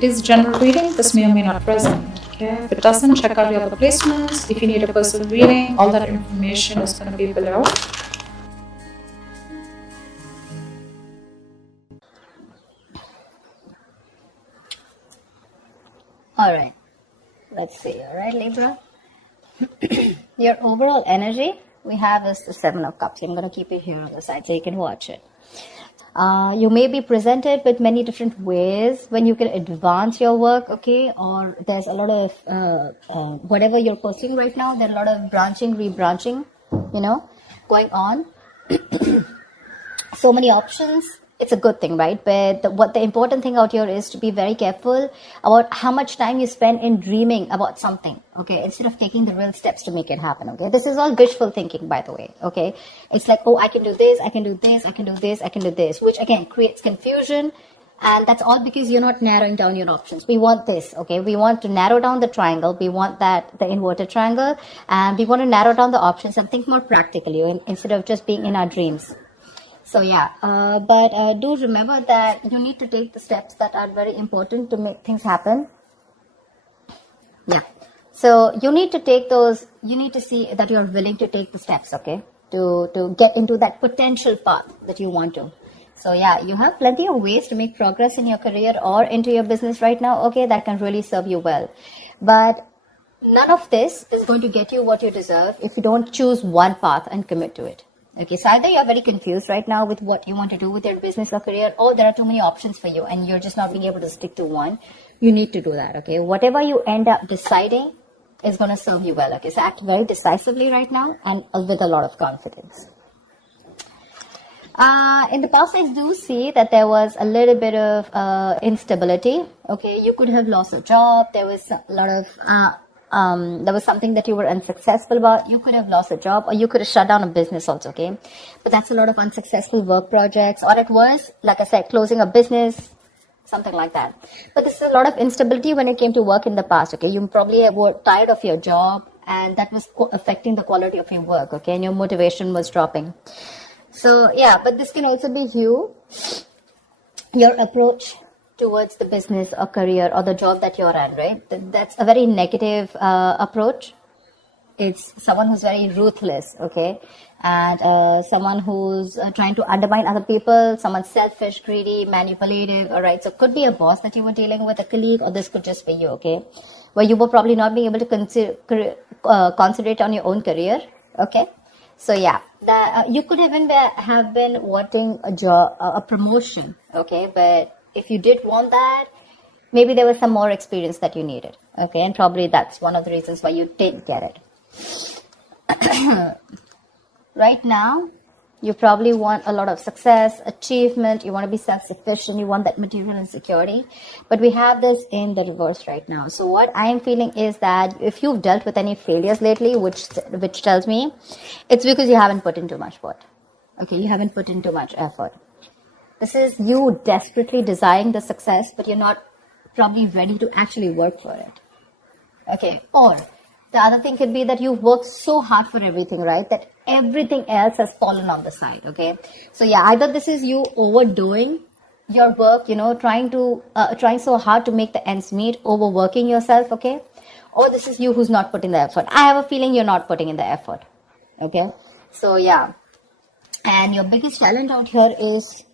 It is general reading. This may or may not resonate. Okay. If it doesn't, check out your other placements. If you need a personal reading, all that information is going to be below. All right. Let's see. All right, Libra. Your overall energy we have is the Seven of Cups. I'm going to keep it here on the side so you can watch it. You may be presented with many different ways when you can advance your work, okay? Or there's a lot of whatever you're pursuing right now. There's a lot of branching, rebranching, going on. So many options. It's a good thing, right? But the important thing out here is to be very careful about how much time you spend in dreaming about something, okay? Instead of taking the real steps to make it happen, okay? This is all wishful thinking, by the way, okay? It's like, oh, I can do this, I can do this, I can do this, I can do this, which again creates confusion. And that's all because you're not narrowing down your options. We want this, okay? We want to narrow down the triangle. We want the inverted triangle. And we want to narrow down the options and think more practically instead of just being in our dreams. So yeah, but do remember that you need to take the steps that are very important to make things happen. Yeah. So you need to take those, you need to see that you're willing to take the steps, okay? To get into that potential path that you want to. So yeah, you have plenty of ways to make progress in your career or into your business right now, okay? That can really serve you well. But none of this is going to get you what you deserve if you don't choose one path and commit to it. Okay, so either you're very confused right now with what you want to do with your business or career, or there are too many options for you and you're just not being able to stick to one. You need to do that, okay? Whatever you end up deciding is going to serve you well, okay? So act very decisively right now and with a lot of confidence. In the past, I do see that there was a little bit of instability, okay? You could have lost a job. There was a lot of... there was something that you were unsuccessful about. You could have lost a job or you could have shut down a business also, okay? But that's a lot of unsuccessful work projects, or it was, like I said, closing a business, something like that. But this is a lot of instability when it came to work in the past, okay? You probably were tired of your job and that was affecting the quality of your work, okay? And your motivation was dropping. So yeah, but this can also be your approach towards the business or career or the job that you're in, right? That's a very negative approach. It's someone who's very ruthless, okay? And someone who's trying to undermine other people, someone selfish, greedy, manipulative, all right? So it could be a boss that you were dealing with, a colleague, or this could just be you, okay? Where you were probably not being able to concentrate on your own career, okay? So yeah, you could even have been wanting a job, a promotion, okay? But if you did want that, maybe there was some more experience that you needed, okay? And probably that's one of the reasons why you didn't get it. Right now, you probably want a lot of success, achievement, you want to be self-sufficient, you want that material and security. But we have this in the reverse right now. So what I am feeling is that if you've dealt with any failures lately, which tells me, it's because you haven't put in too much work, okay? You haven't put in too much effort. This is you desperately desiring the success, but you're not probably ready to actually work for it. Okay. Or the other thing could be that you've worked so hard for everything, right? That everything else has fallen on the side. Okay. So yeah, either this is you overdoing your work, trying so hard to make the ends meet, overworking yourself. Okay. Or this is you who's not putting the effort. I have a feeling you're not putting in the effort. Okay. So yeah. And your biggest challenge out here is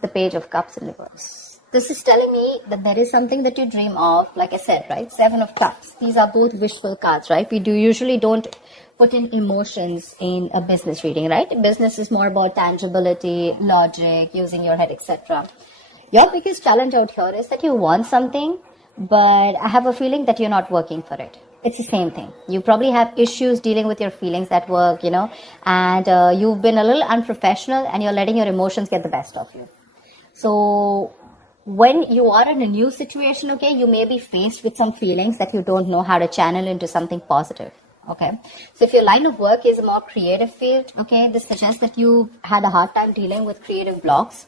the Page of Cups in reverse. This is telling me that there is something that you dream of, like I said, right? Seven of Cups. These are both wishful cards, right? We usually don't put in emotions in a business reading, right? Business is more about tangibility, logic, using your head, etc. Your biggest challenge out here is that you want something, but I have a feeling that you're not working for it. It's the same thing. You probably have issues dealing with your feelings at work, and you've been a little unprofessional and you're letting your emotions get the best of you. So when you are in a new situation, okay, you may be faced with some feelings that you don't know how to channel into something positive, okay? So if your line of work is a more creative field, okay, this suggests that you had a hard time dealing with creative blocks.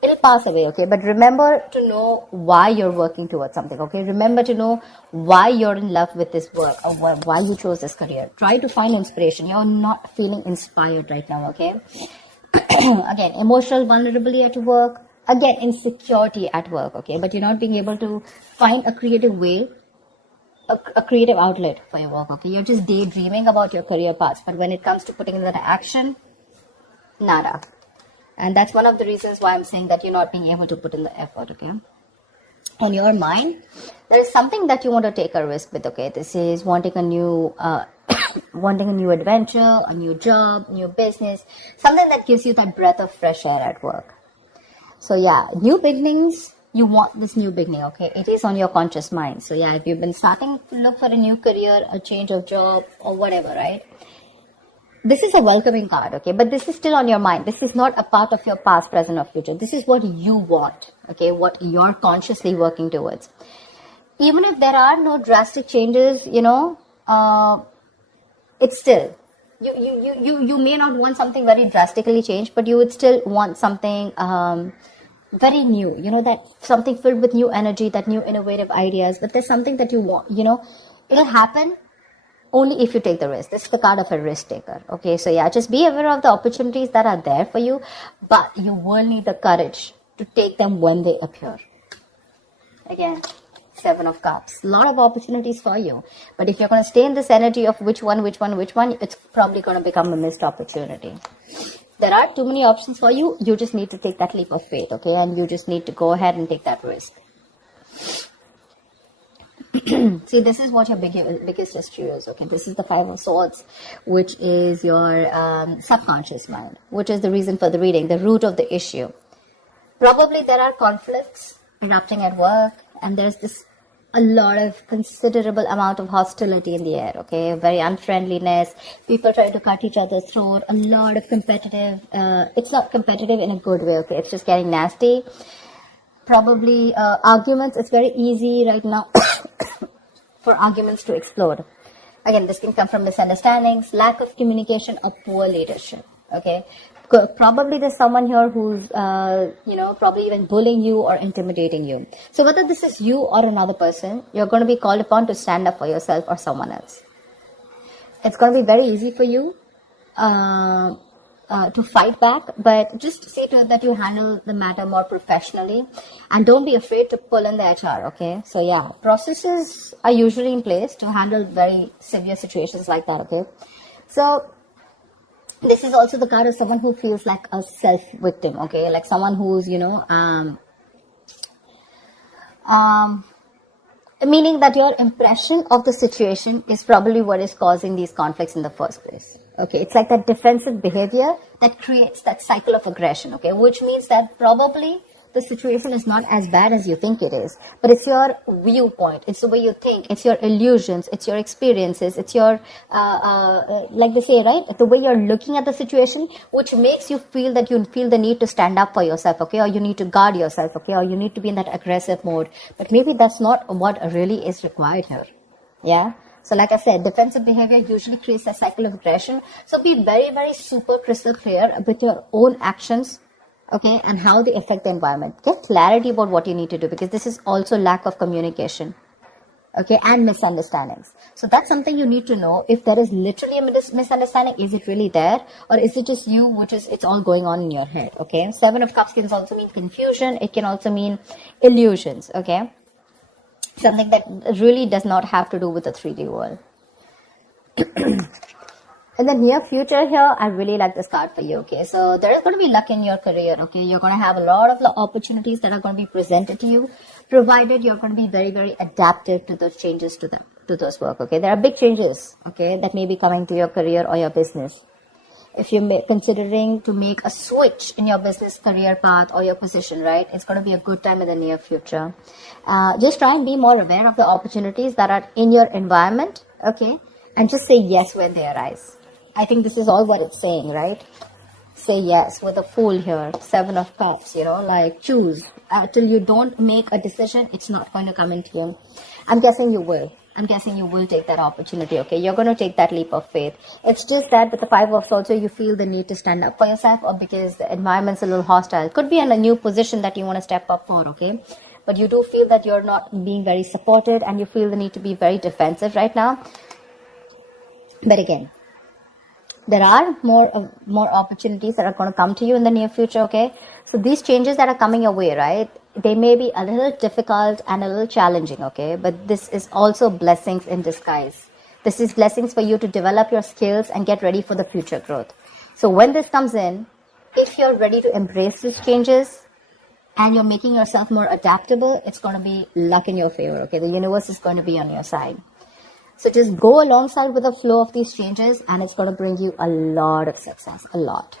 It'll pass away, okay? But remember to know why you're working towards something, okay? Remember to know why you're in love with this work or why you chose this career. Try to find inspiration. You're not feeling inspired right now, okay? Again, emotional vulnerability at work, again, insecurity at work, okay? But you're not being able to find a creative way, a creative outlet for your work, okay? You're just daydreaming about your career paths, but when it comes to putting it into action, nada. And that's one of the reasons why I'm saying that you're not being able to put in the effort, okay? In your mind, there is something that you want to take a risk with, okay? This is wanting a new wanting a new adventure, a new job, new business, something that gives you that breath of fresh air at work. So yeah, new beginnings, you want this new beginning, okay? It is on your conscious mind. So yeah, if you've been starting to look for a new career, a change of job or whatever, right? This is a welcoming card, okay? But this is still on your mind. This is not a part of your past, present or future. This is what you want, okay? What you're consciously working towards. Even if there are no drastic changes, it's still, you may not want something very drastically changed, but you would still want something very new, that something filled with new energy, that new innovative ideas. But there's something that you want, it'll happen only if you take the risk. This is the card of a risk taker, okay? So yeah, just be aware of the opportunities that are there for you, but you will need the courage to take them when they appear. Again, 7 of Cups. A lot of opportunities for you. But if you're going to stay in this energy of which one, it's probably going to become a missed opportunity. There are too many options for you. You just need to take that leap of faith, okay? And you just need to go ahead and take that risk. See, this is what your biggest issue is, okay? This is the 5 of Swords, which is your subconscious mind, which is the reason for the reading, the root of the issue. Probably there are conflicts erupting at work, and there's a lot of considerable amount of hostility in the air, okay? Very unfriendliness, people trying to cut each other's throat, a lot of competitive, it's not competitive in a good way, okay? It's just getting nasty. Probably arguments, it's very easy right now for arguments to explode. Again, this can come from misunderstandings, lack of communication, or poor leadership, okay? Probably there's someone here who's, probably even bullying you or intimidating you. So whether this is you or another person, you're going to be called upon to stand up for yourself or someone else. It's going to be very easy for you to fight back, but just see to it that you handle the matter more professionally and don't be afraid to pull in the HR, okay? So yeah, processes are usually in place to handle very severe situations like that, okay? So this is also the card of someone who feels like a self-victim, okay? Like someone who's, meaning that your impression of the situation is probably what is causing these conflicts in the first place. Okay, it's like that defensive behavior that creates that cycle of aggression, okay, which means that probably the situation is not as bad as you think it is, but it's your viewpoint, it's the way you think, it's your illusions, it's your experiences, it's your, like they say, right, the way you're looking at the situation, which makes you feel that you feel the need to stand up for yourself, okay, or you need to guard yourself, okay, or you need to be in that aggressive mode, but maybe that's not what really is required here, yeah? So like I said, defensive behavior usually creates a cycle of aggression. So be very, very super crystal clear with your own actions, okay, and how they affect the environment. Get clarity about what you need to do, because this is also lack of communication, okay, and misunderstandings. So that's something you need to know. If there is literally a misunderstanding, is it really there, or is it just you, which is, it's all going on in your head, okay? 7 of Cups can also mean confusion. It can also mean illusions, okay? Something that really does not have to do with the 3D world. In the near future here, I really like this card for you, okay? So there is going to be luck in your career, okay? You're going to have a lot of the opportunities that are going to be presented to you, provided you're going to be very, very adaptive to those changes to those work, okay? There are big changes, okay, that may be coming to your career or your business. If you're considering to make a switch in your business career path or your position, right, it's going to be a good time in the near future. Just try and be more aware of the opportunities that are in your environment, okay, and just say yes when they arise. I think this is all what it's saying, right? Say yes with a Fool here, 7 of Cups, like choose. Till you don't make a decision, it's not going to come into you. I'm guessing you will. Take that opportunity, okay? You're going to take that leap of faith. It's just that with the 5 of Swords, you feel the need to stand up for yourself, or because the environment's a little hostile. Could be in a new position that you want to step up for, okay? But you do feel that you're not being very supported, and you feel the need to be very defensive right now. But again, There are more opportunities that are going to come to you in the near future, okay? So these changes that are coming your way, right? They may be a little difficult and a little challenging, okay? But this is also blessings in disguise. This is blessings for you to develop your skills and get ready for the future growth. So when this comes in, if you're ready to embrace these changes and you're making yourself more adaptable, it's going to be luck in your favor, okay? The universe is going to be on your side. So just go alongside with the flow of these changes and it's going to bring you a lot of success, a lot.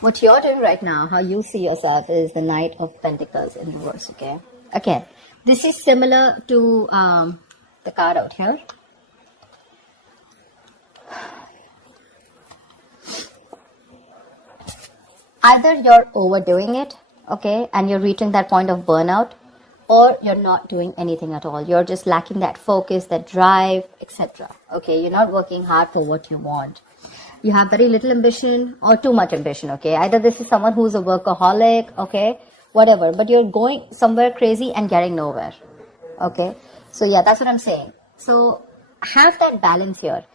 What you're doing right now, how you see yourself, is the Knight of Pentacles in reverse, okay? Again, this is similar to the card out here. Either you're overdoing it, okay, and you're reaching that point of burnout, or you're not doing anything at all. You're just lacking that focus, that drive, etc. Okay, you're not working hard for what you want. You have very little ambition or too much ambition, okay? Either this is someone who's a workaholic, okay, whatever, but you're going somewhere crazy and getting nowhere, okay? So yeah, that's what I'm saying. So have that balance here.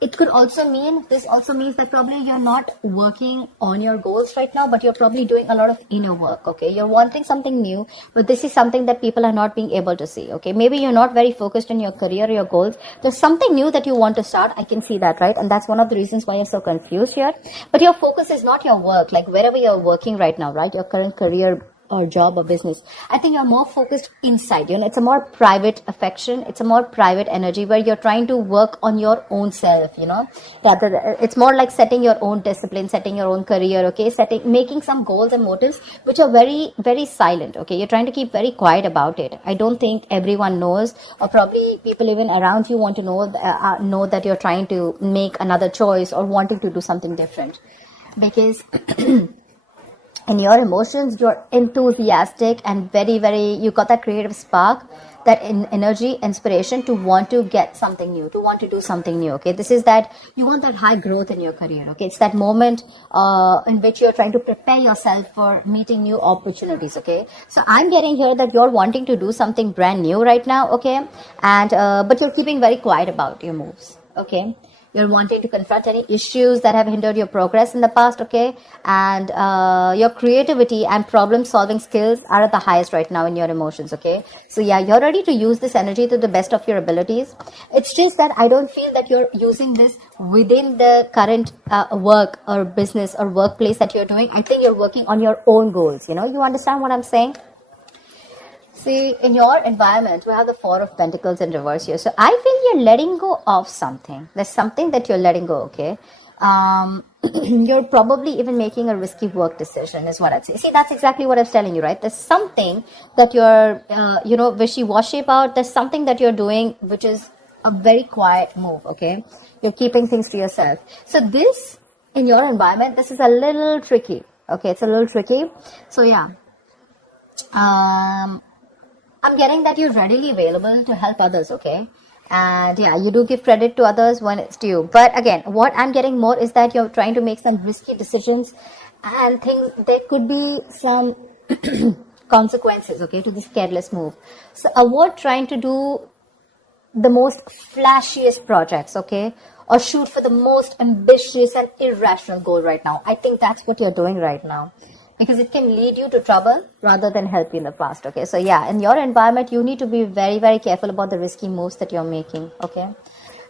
It could also mean, this also means that probably you're not working on your goals right now, but you're probably doing a lot of inner work, okay? You're wanting something new, but this is something that people are not being able to see, okay? Maybe you're not very focused on your career or your goals. There's something new that you want to start. I can see that, right? And that's one of the reasons why you're so confused here. But your focus is not your work, like wherever you're working right now, right? Your current career or job or business. I think you're more focused inside, you know, it's a more private affection. It's a more private energy where you're trying to work on your own self, you know, rather it's more like setting your own discipline, setting your own career, okay, making some goals and motives, which are very, very silent, okay. You're trying to keep very quiet about it. I don't think everyone knows, or probably people even around you want to know that you're trying to make another choice or wanting to do something different, because in your emotions, you're enthusiastic and very, very, you got that creative spark, that energy, inspiration to want to get something new, to want to do something new, okay? This is that, you want that high growth in your career, okay? It's that moment in which you're trying to prepare yourself for meeting new opportunities, okay? So I'm getting here that you're wanting to do something brand new right now, okay? And, but you're keeping very quiet about your moves, okay? You're wanting to confront any issues that have hindered your progress in the past, okay? And your creativity and problem-solving skills are at the highest right now in your emotions, okay? So yeah, you're ready to use this energy to the best of your abilities. It's just that I don't feel that you're using this within the current work or business or workplace that you're doing. I think you're working on your own goals, you know? You understand what I'm saying? See, in your environment, we have the Four of Pentacles in reverse here. So I feel you're letting go of something. There's something that you're letting go, okay? You're probably even making a risky work decision is what I'd say. See, that's exactly what I was telling you, right? There's something that you're, wishy-washy about. There's something that you're doing which is a very quiet move, okay? You're keeping things to yourself. So this, in your environment, this is a little tricky, okay? It's a little tricky. So yeah. I'm getting that you're readily available to help others, okay? And yeah, you do give credit to others when it's due. But again, what I'm getting more is that you're trying to make some risky decisions and things, there could be some consequences, okay, to this careless move. So avoid trying to do the most flashiest projects, okay? Or shoot for the most ambitious and irrational goal right now. I think that's what you're doing right now, because it can lead you to trouble rather than help you in the past, okay? So yeah, in your environment, you need to be very, very careful about the risky moves that you're making, okay?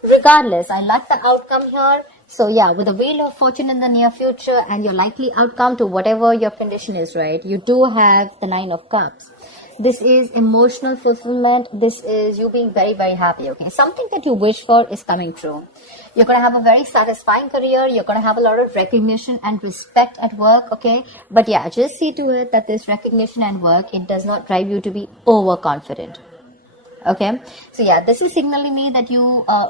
Regardless, I like the outcome here. So yeah, with the Wheel of Fortune in the near future and your likely outcome to whatever your condition is, right? You do have the Nine of Cups. This is emotional fulfillment. This is you being very, very happy, okay? Something that you wish for is coming true. You're going to have a very satisfying career. You're going to have a lot of recognition and respect at work, okay? But yeah, just see to it that this recognition and work, it does not drive you to be overconfident, okay? So yeah, this is signaling me that you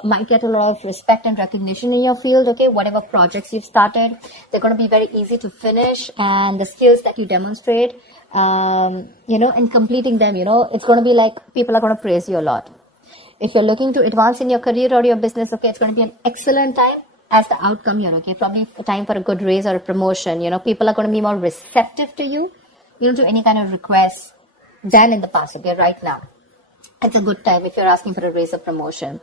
might get a lot of respect and recognition in your field, okay? Whatever projects you've started, they're going to be very easy to finish, and the skills that you demonstrate, in completing them, it's going to be like people are going to praise you a lot. If you're looking to advance in your career or your business, okay, it's going to be an excellent time as the outcome here, okay? Probably time for a good raise or a promotion, people are going to be more receptive to you, to any kind of requests than in the past, okay, right now. It's a good time if you're asking for a raise or promotion.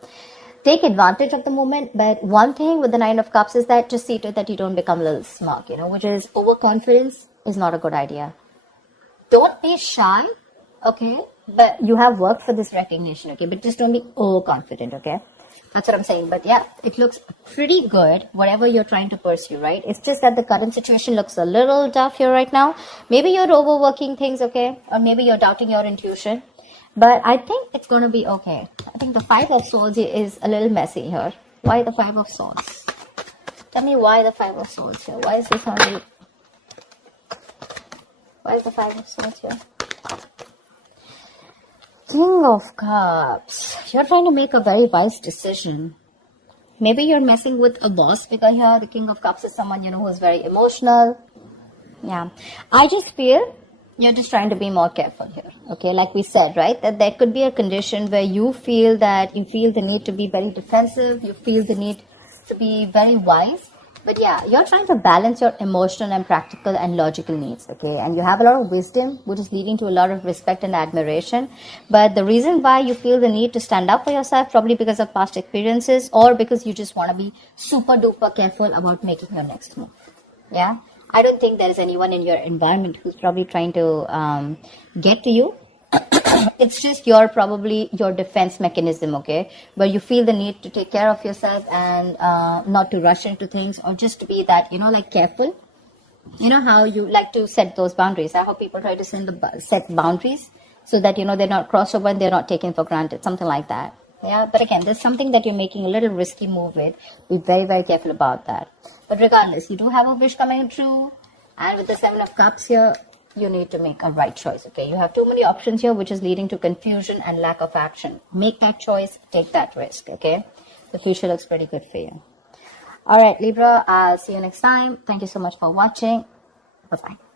Take advantage of the moment, but one thing with the Nine of Cups is that just see to it that you don't become a little smug, which is overconfidence is not a good idea. Don't be shy, okay? But you have worked for this recognition, okay? But just don't be overconfident, okay? That's what I'm saying. But yeah, it looks pretty good, whatever you're trying to pursue, right? It's just that the current situation looks a little tough here right now. Maybe you're overworking things, okay? Or maybe you're doubting your intuition. But I think it's going to be okay. I think the Five of Swords is a little messy here. Why the Five of Swords? Tell me why the Five of Swords here. Why is this only... Why is the Five of Swords here? King of Cups. You're trying to make a very wise decision. Maybe you're messing with a boss because here the King of Cups is someone, who's very emotional. Yeah. I just feel you're just trying to be more careful here. Okay. Like we said, right? That there could be a condition where you feel the need to be very defensive. You feel the need to be very wise. But yeah, you're trying to balance your emotional and practical and logical needs, okay? And you have a lot of wisdom, which is leading to a lot of respect and admiration. But the reason why you feel the need to stand up for yourself, probably because of past experiences or because you just want to be super duper careful about making your next move. Yeah? I don't think there is anyone in your environment who's probably trying to get to you. It's just your defense mechanism, okay, where you feel the need to take care of yourself and not to rush into things, or just to be that like careful. How you like to set those boundaries. I hope people try to set boundaries so that they're not crossed over and they're not taken for granted, something like that. Yeah, but again, there's something that you're making a little risky move with. Be very, very careful about that. But regardless, you do have a wish coming true, and with the Seven of Cups here, you need to make a right choice, okay? You have too many options here, which is leading to confusion and lack of action. Make that choice, take that risk, okay? The future looks pretty good for you. All right, Libra, I'll see you next time. Thank you so much for watching. Bye-bye.